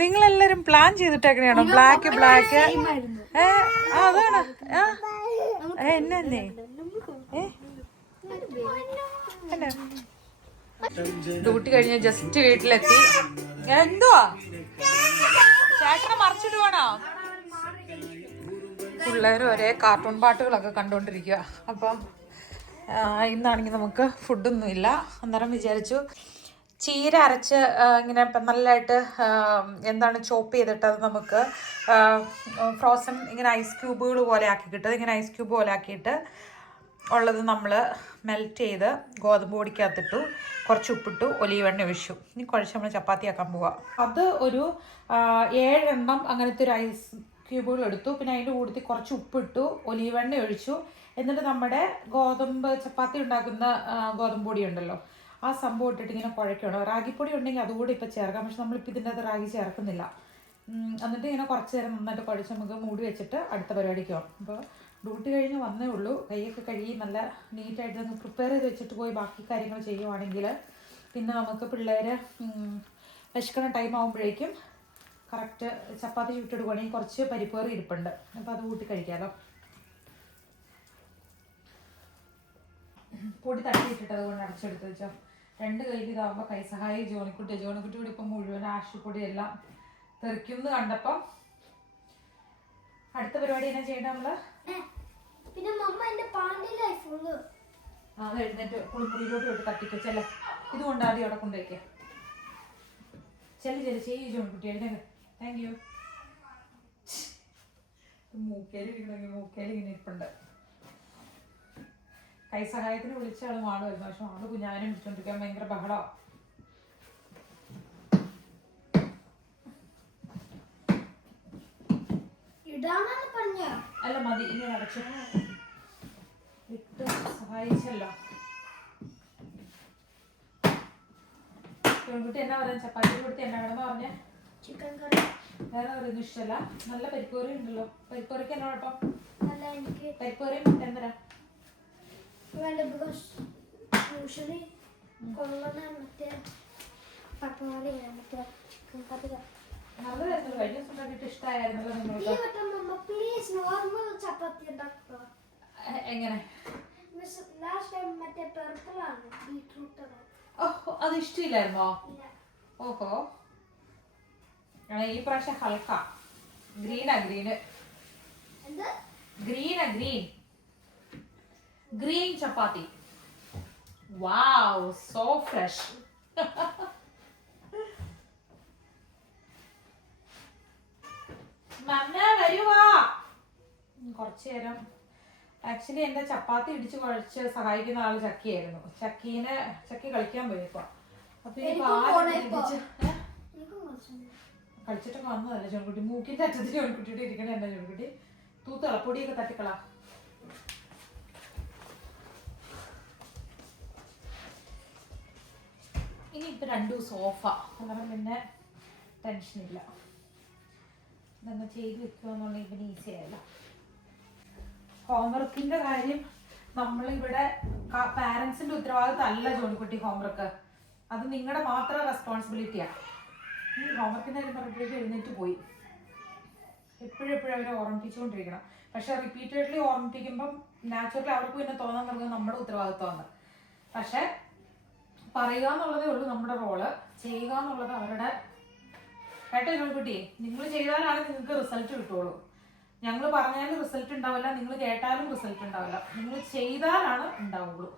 നിങ്ങളെല്ലാരും plan ചെയ്തിട്ടേക്കണെയാണോ? Black അതാണ്. എന്നേ ഡ്യൂട്ടി കഴിഞ്ഞ് ജസ്റ്റ് വീട്ടിലെത്തി. എന്തുവാ ചേട്ടനെ മറിച്ചിടുവാണോ? പിള്ളേരും ഒരേ കാർട്ടൂൺ പാട്ടുകളൊക്കെ കണ്ടുകൊണ്ടിരിക്കുക. അപ്പം ഇന്നാണെങ്കിൽ നമുക്ക് ഫുഡൊന്നും ഇല്ല. അന്നേരം വിചാരിച്ചു ചീര അരച്ച് ഇങ്ങനെ നല്ലതായിട്ട് എന്താണ് ചോപ്പ് ചെയ്തിട്ട് അത് നമുക്ക് ഫ്രോസൺ ഇങ്ങനെ ഐസ് ക്യൂബുകൾ പോലെ ആക്കി കിട്ടും. ഇങ്ങനെ ഐസ് ക്യൂബ് പോലെ ആക്കിയിട്ട് ഉള്ളത് നമ്മൾ മെൽറ്റ് ചെയ്ത് ഗോതമ്പ് പൊടിക്കകത്തിട്ടു, കുറച്ച് ഉപ്പിട്ടു, ഒലീവ് എണ്ണ ഒഴിച്ചു. ഇനി കുഴച്ച് നമ്മൾ ചപ്പാത്തി ആക്കാൻ പോവാം. അത് ഒരു 7 എണ്ണം അങ്ങനത്തെ ഒരു ഐസ് ക്യൂബുകൾ എടുത്തു. പിന്നെ അതിൻ്റെ കൂട്ടത്തിൽ കുറച്ച് ഉപ്പിട്ടു, ഒലീവ് എണ്ണ ഒഴിച്ചു. എന്നിട്ട് നമ്മുടെ ഗോതമ്പ് ചപ്പാത്തി ഉണ്ടാക്കുന്ന ഗോതമ്പ് പൊടി ഉണ്ടല്ലോ, ആ സംഭവം ഇട്ടിട്ട് ഇങ്ങനെ കുഴയ്ക്കണം. റാഗിപ്പൊടി ഉണ്ടെങ്കിൽ അതുകൂടി ഇപ്പം ചേർക്കാം, പക്ഷെ നമ്മളിപ്പോൾ ഇതിൻ്റെ അത് റാഗി ചേർക്കുന്നില്ല. എന്നിട്ട് ഇങ്ങനെ കുറച്ച് നേരം നന്നായിട്ട് കുഴച്ച് നമുക്ക് മൂടി വെച്ചിട്ട് അടുത്ത പരിപാടിക്ക് പോകാം. അപ്പോൾ ഡ്യൂട്ടി കഴിഞ്ഞ് വന്നേ ഉള്ളൂ. കൈയൊക്കെ കഴുകി നല്ല നീറ്റായിട്ട് നമുക്ക് പ്രിപ്പയർ ചെയ്ത് വെച്ചിട്ട് പോയി ബാക്കി കാര്യങ്ങൾ ചെയ്യുവാണെങ്കിൽ പിന്നെ നമുക്ക് പിള്ളേർ വിശക്കണ ടൈം ആകുമ്പോഴേക്കും കറക്റ്റ് ചപ്പാത്തി ചുട്ടെടുക്കുകയാണെങ്കിൽ കുറച്ച് പരിപ്പേറി ഇരിപ്പുണ്ട്, അപ്പോൾ അത് കൂട്ടി കഴിക്കാമല്ലോ. പൊടി തട്ടിയിട്ടിട്ട് അതുകൊണ്ട് അടച്ചെടുത്ത് വെച്ചോ. 2 കയ്യിൽ ഇതാകുമ്പോൾ കൈ സഹായി ജോണിക്കുട്ടി കൂടി ഇപ്പം മുഴുവൻ ആശുപൊടിയെല്ലാം തെറിക്കുമെന്ന് കണ്ടപ്പം അടുത്ത പരിപാടി എന്നാ ചെയ്യണ്ട നമ്മള്? അത് എഴുന്നേറ്റ് കുളിമുറിയിലോട്ട് വിട്ട് തട്ടിക്കോ. ചെല്ല, ഇതുകൊണ്ട് ആദ്യം അവിടെ കൊണ്ടുവയ്ക്കുക. ചെല്ലു ചെയ്യൂ ജോണിക്കുട്ടി, എഴുന്നേക്ക്. Thank you. മൂക്കേല് ഇങ്ങനെ ഇരിപ്പുണ്ട്. കൈ സഹായത്തിന് വിളിച്ച ആള് മാളുമായിരുന്നു, പക്ഷെ ആള് കുഞ്ഞാനും വിളിച്ചോണ്ടിരിക്കാൻ ഭയങ്കര ബഹളമാണ്. അല്ല മതി, ഇനി അടച്ചു ഇട്ട് സഹായിച്ചല്ലോ. പെൺകുട്ടി എന്നാ പറയാ? ചപ്പാത്തി കൊടുത്ത് എന്നാ വേണമെന്ന് പറഞ്ഞ? ചിക്കൻ കറി. വേറെ പറയുന്നു ഇഷ്ടമല്ല. നല്ല പരിപ്പൂറി ഉണ്ടല്ലോ. പരിപ്പൂറിക്ക് എന്നാ കുഴപ്പം? പരിപ്പൂറി മുട്ടൻ തരാം. നല്ലതായിരുന്നു. കഴിഞ്ഞ ദിവസം കണ്ടിട്ട് ഇഷ്ടമായിരുന്നല്ലോ നിങ്ങൾക്ക്. എങ്ങനെ? അത് ഇഷ്ടമില്ലായിരുന്നോ? ഓഹോ, ഈ പ്രാവശ്യം ഹൽക്ക ഗ്രീൻ ചപ്പാത്തി. വാവ്, സോ ഫ്രഷ്. വരുവാ കുറച്ചു നേരം. ആക്ച്വലി എന്റെ ചപ്പാത്തി ഇടിച്ച് കുഴച്ച് സഹായിക്കുന്ന ആള് ചക്കിയായിരുന്നു. ചക്കി കളിക്കാൻ പോയപ്പോ അപ്പൊ ഈ കളിച്ചിട്ടൊക്കെ വന്നതല്ലേ ജോൺകുട്ടി. മൂക്കിന്റെ അറ്റത്ത് ജോൺകുട്ടിയുടെ ഇരിക്കണ എന്താ ജോൺകുട്ടി? തൂത്തള പൊടിയൊക്കെ തട്ടിക്കള. ഇനി ഇപ്പൊ 2 സോഫ, അന്നേരം പിന്നെ ടെൻഷനില്ല. ഇതൊന്ന് ചെയ്ത് വെക്കുമെന്നുണ്ടെങ്കിൽ പിന്നെ ഈസി ആയല്ലോ. ഹോംവർക്കിന്റെ കാര്യം നമ്മളിവിടെ പാരന്റ്സിന്റെ ഉത്തരവാദിത്തം അല്ല ജോണിക്കുട്ടി. ഹോംവർക്ക് അത് നിങ്ങളുടെ മാത്രം റെസ്പോൺസിബിലിറ്റിയാണ്. ഹോംവർക്കിന്റെ കാര്യം പറഞ്ഞപ്പോഴേക്കും എഴുന്നേറ്റ് പോയി. എപ്പോഴും അവരെ ഓർമ്മിപ്പിച്ചുകൊണ്ടിരിക്കണം. പക്ഷെ റിപ്പീറ്റഡ്ലി ഓർമ്മിപ്പിക്കുമ്പം നാച്ചുറലി അവർക്ക് പിന്നെ തോന്നാൻ തുടങ്ങുന്നത് നമ്മുടെ ഉത്തരവാദിത്തമാണ്. പക്ഷെ പറയുക എന്നുള്ളതേ ഉള്ളൂ നമ്മുടെ റോള്. ചെയ്യുക എന്നുള്ളത് അവരുടെ. കേട്ടോ ജോൺകുട്ടി, നിങ്ങൾ ചെയ്താലാണ് നിങ്ങൾക്ക് റിസൾട്ട് കിട്ടുള്ളൂ. ഞങ്ങൾ പറഞ്ഞാലും റിസൾട്ട് ഉണ്ടാവില്ല, നിങ്ങൾ കേട്ടാലും റിസൾട്ട് ഉണ്ടാവില്ല. നിങ്ങൾ ചെയ്താലാണ് ഉണ്ടാവുള്ളൂ.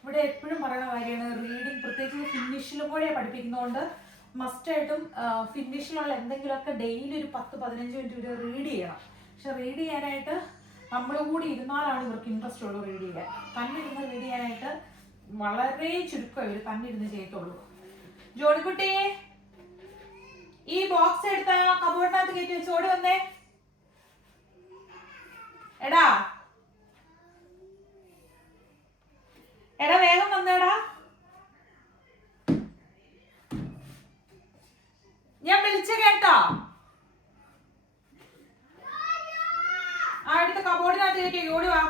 ഇവിടെ എപ്പോഴും പറയുന്ന കാര്യമാണ് റീഡിങ്. പ്രത്യേകിച്ച് ഫിനിഷിലും കൂടെ പഠിപ്പിക്കുന്നതുകൊണ്ട് മസ്റ്റായിട്ടും ഫിനിഷിലുള്ള എന്തെങ്കിലുമൊക്കെ ഡെയിലി ഒരു 10-15 മിനിറ്റ് ഇവർ റീഡ് ചെയ്യണം. പക്ഷെ റീഡ് ചെയ്യാനായിട്ട് നമ്മൾ കൂടി ഇരുന്നാലാണ് ഇവർക്ക് ഇൻട്രസ്റ്റ് ഉള്ളൂ റീഡ് ചെയ്യാൻ. തന്നെ ഇരുന്ന് റീഡ് ചെയ്യാനായിട്ട് വളരെ ചുരുക്കം ഇവർ തന്നെ ഇരുന്ന് ചെയ്യത്തുള്ളൂ. ജോണിക്കുട്ടി, ഈ ബോക്സ് എടുത്ത കബോർഡിനകത്ത് കയറ്റി വെച്ച് ഓടി വന്നേ. എടാ വേഗം വന്നേടാ. ഞാൻ വിളിച്ച കേട്ടോ? അടുത്ത കബോർഡിനകത്ത് കയറ്റി ഓടി വാ.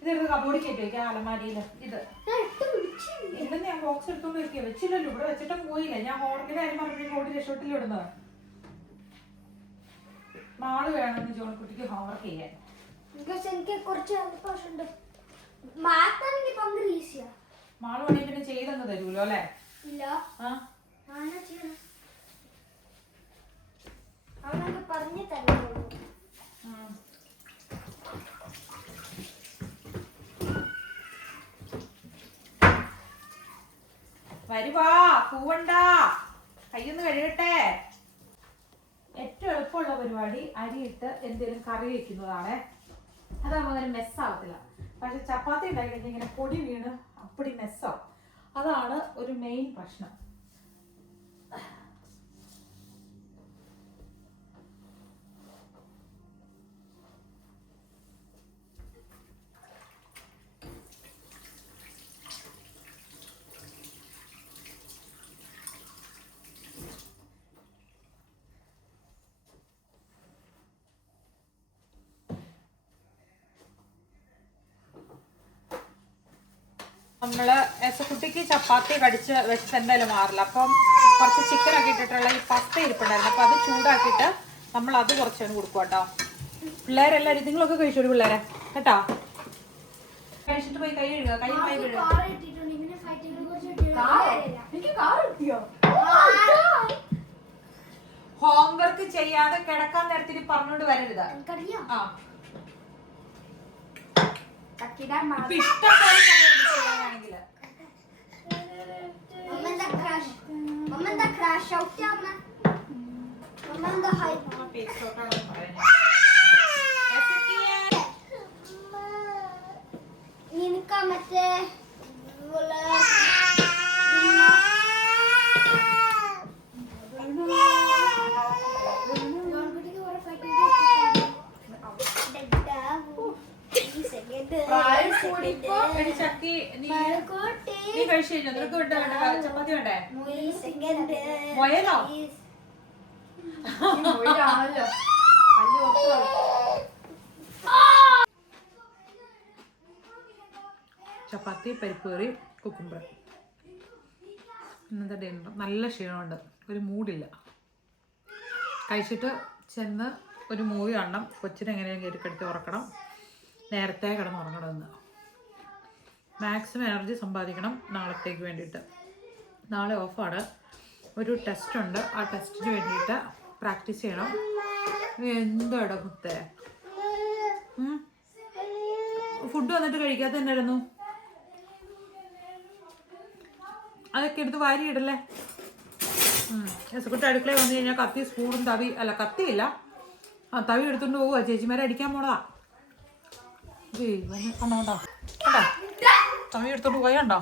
ഇതെടുത്ത് കബോർഡിൽ കയറ്റി വെക്കാം, അലമാരിയില്. ഇത് ഇല്ലെന്ന് ഞാൻ ബോക്സ് എടുത്തോണ്ട് വെക്കുക. വെച്ചില്ലല്ലോ, ഇവിടെ വെച്ചിട്ടും പോയില്ല. ഞാൻ ഹോംവർക്കിന്റെ കാര്യം പറഞ്ഞപ്പോഴേക്കും ഓടി രക്ഷോട്ടിൽ ഇടുന്നത്. മാള് വേണമെന്ന് ജോൺകുട്ടിക്ക് ഹോംവർക്ക് ചെയ്യാൻ. എനിക്ക് കുറച്ച് മാള് വേണമെങ്കിൽ പിന്നെ ചെയ്തെന്ന് തരൂലോ അല്ലേ? ഇല്ല, അവനൊക്കെ പറഞ്ഞു തരുള്ളൂ. വരുവാ, പൂവണ്ട, കയ്യൊന്ന് കഴുകട്ടെ. ഏറ്റവും എളുപ്പമുള്ള പരിപാടി അരിയിട്ട് എന്തെങ്കിലും കറി വെക്കുന്നതാണ്. അതാകുമ്പോൾ അങ്ങനെ മെസ്സാവത്തില്ല. പക്ഷെ ചപ്പാത്തി ഉണ്ടാക്കി ഇങ്ങനെ പൊടി വീണ് അപ്പടി മെസ്സാവും. അതാണ് ഒരു മെയിൻ പ്രശ്നം. നമ്മള് കുട്ടിക്ക് ചപ്പാത്തി കടിച്ച് വെച്ച് എന്തായാലും മാറില്ല. അപ്പം കുറച്ച് ചിക്കനൊക്കെ ഇട്ടിട്ടുള്ള ഈ പസ്ത ഇരിപ്പുണ്ടായിരുന്നു. അപ്പൊ അത് ചൂടാക്കിയിട്ട് നമ്മൾ അത് കുറച്ചൊന്ന് കൊടുക്കും കേട്ടോ. പിള്ളേരെല്ലാരും നിങ്ങളൊക്കെ കഴിച്ചോളൂ പിള്ളേരെ കേട്ടോ. കഴിച്ചിട്ട് പോയി കൈ കഴുകുക. കൈ കഴുകുക. ഹോംവർക്ക് ചെയ്യാതെ കിടക്കാൻ നേരത്തിന് പറഞ്ഞോണ്ട് വരരുത്. ആ നിനക്ക് മറ്റേ ചപ്പാത്തി വേണ്ടേ? മൊയലോ? ചപ്പാത്തി, പരിപ്പ് കറി, കുക്കുംബർ. ഇന്നത്തെ ഡേ നല്ല ക്ഷീണമുണ്ട്, ഒരു മൂഡില്ല. കഴിച്ചിട്ട് ചെന്ന് ഒരു മൂവി കാണണം. കൊച്ചിനെ എങ്ങനെയും കയറിക്കെടുത്ത് ഉറക്കണം. നേരത്തെ കിടന്നുറങ്ങണമെന്ന്. മാക്സിമം എനർജി സമ്പാദിക്കണം നാളത്തേക്ക് വേണ്ടിയിട്ട്. നാളെ ഓഫാണ്. ഒരു ടെസ്റ്റ് ഉണ്ട്. ആ ടെസ്റ്റിന് വേണ്ടിയിട്ട് പ്രാക്ടീസ് ചെയ്യണം. എന്താടാ മുത്തേ, ഫുഡ് വന്നിട്ട് കഴിക്കാത്ത തന്നെയായിരുന്നു. അതൊക്കെ എടുത്ത് വാരി ഇടല്ലേ. എസക്കുട്ടി അടുക്കളയിൽ വന്നു കഴിഞ്ഞാൽ കത്തി സ്പൂണും തവി അല്ല കത്തിയില്ല, തവി എടുത്തോണ്ട് പോവുക. ചേച്ചിമാരെ അടിക്കാൻ പോണതാ. കണ്ടോ തവി എടുത്തോണ്ട് പോയണ്ടോ?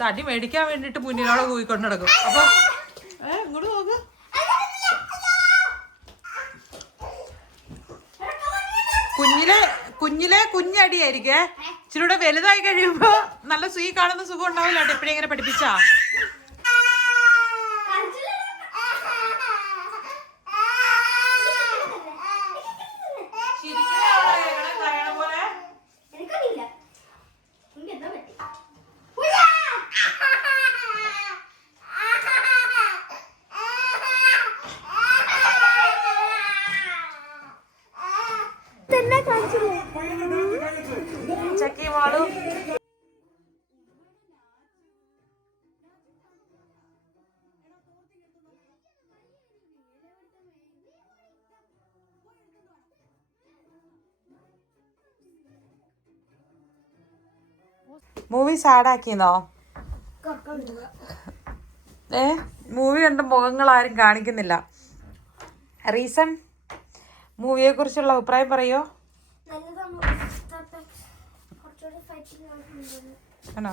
തടി മേടിക്കാൻ വേണ്ടിട്ട് മുന്നിലോടെ പോയിക്കൊണ്ട് നടക്കും. അപ്പൊ ഇങ്ങോട്ട് നോക്ക്. കുഞ്ഞിലെ കുഞ്ഞടിയായിരിക്കേ. ഇച്ചിരൂടെ വലുതായി കഴിയുമ്പോ നല്ല സുഖി കാണുന്ന സുഖം ഉണ്ടാവില്ല. എപ്പോഴും ഇങ്ങനെ പഠിപ്പിച്ചാ ചക്കി മാളു. മൂവി സാഡാക്കിന്നോ? മൂവി കണ്ട മുഖങ്ങൾ ആരും കാണിക്കുന്നില്ല. റീസൺ? മൂവിയെ കുറിച്ചുള്ള അഭിപ്രായം പറയോ? ആണോ?